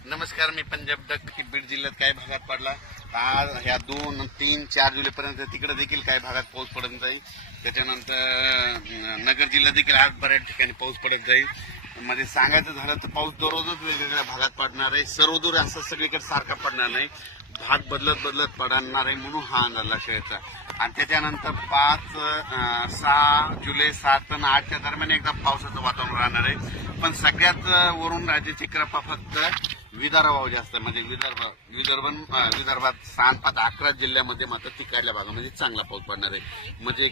नमस्कार, मी पंजाब डक. बीड जिल्ह्यात काही भागात पडला. आज ह्या 2, 3, 4 जुलैपर्यंत तिकडे देखील काही भागात पाऊस पडत जाईल. त्याच्यानंतर नगर जिल्ह्यात देखील आज बऱ्याच ठिकाणी पाऊस पडत जाईल. म्हणजे सांगायचं झालं तर पाऊस दररोजच वेगवेगळ्या भागात पडणार आहे. सर्वदूर असं सगळीकडे सारखा पडणार नाही, भाग बदलत पडणार आहे, म्हणून हा अंदाज लक्षात यायचा. आणि त्याच्यानंतर 5, 6 जुलै 7 आणि 8च्या दरम्यान एकदा पावसाचं वातावरण राहणार आहे. पण सगळ्यात वरून राज्याची कृपा फक्त विदर्भावर जास्त, म्हणजे विदर्भात 6, 5, 11 जिल्ह्यामध्ये मात्र तिकडल्या भागामध्ये चांगला पाऊस पडणार आहे. म्हणजे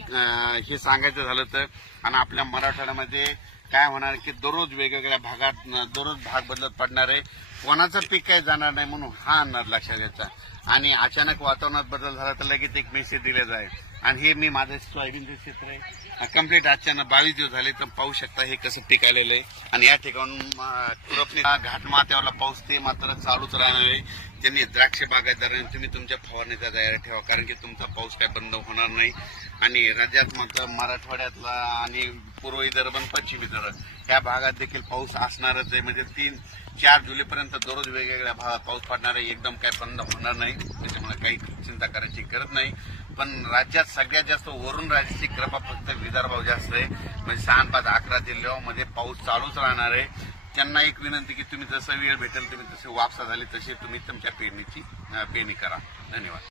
हे सांगायचं झालं तर. आणि आपल्या मराठवाड्यामध्ये काय होणार की दररोज वेगवेगळ्या भागात दररोज भाग बदलत पडणार आहे. कोणाचं पीक काही जाणार नाही, म्हणून हा अंदाज लक्षात घ्यायचा. आणि अचानक वातावरणात बदल झाला तर लगेच एक मेसेज दिला जाईल. आणि हे मी माझं सोयाबीनचं क्षेत्र आहे, कंप्लीट अचानक 22 दिवस झाले, तर पाहू शकता हे कसं पीक आलेलं आहे. आणि या ठिकाणून खुरपणी घाट माथ्यावरला पाऊस ते मात्र चालूच राहणार आहे. त्यांनी द्राक्ष बागायतदारांनी तुम्ही तुमच्या फवारणीचा तयारी ठेवा, कारण की तुमचा पाऊस काय बंद होणार नाही. आणि राज्यात मात्र मराठवाड्यातला आणि पूर्व विदर्भ आणि पश्चिम विदर्भ या भागात देखील पाऊस असणारच आहे. म्हणजे 3, 4 जुलैपर्यंत दररोज वेगवेगळ्या भागात पाऊस पडणार आहे. एकदम काही बंद होणार नाही, त्याच्यामुळे काही चिंता करायची गरज नाही. पण राज्यात सगळ्यात जास्त वरून राज्याची कृपा फक्त विदर्भावर जास्त आहे. म्हणजे 6, 5, 11 जिल्ह्यामध्ये पाऊस चालूच राहणार आहे. त्यांना एक विनंती की तुम्ही जसं वेळ भेटेल तुम्ही तसे वापसा झाली तशी तुम्ही तुमच्या पेरणी करा. धन्यवाद.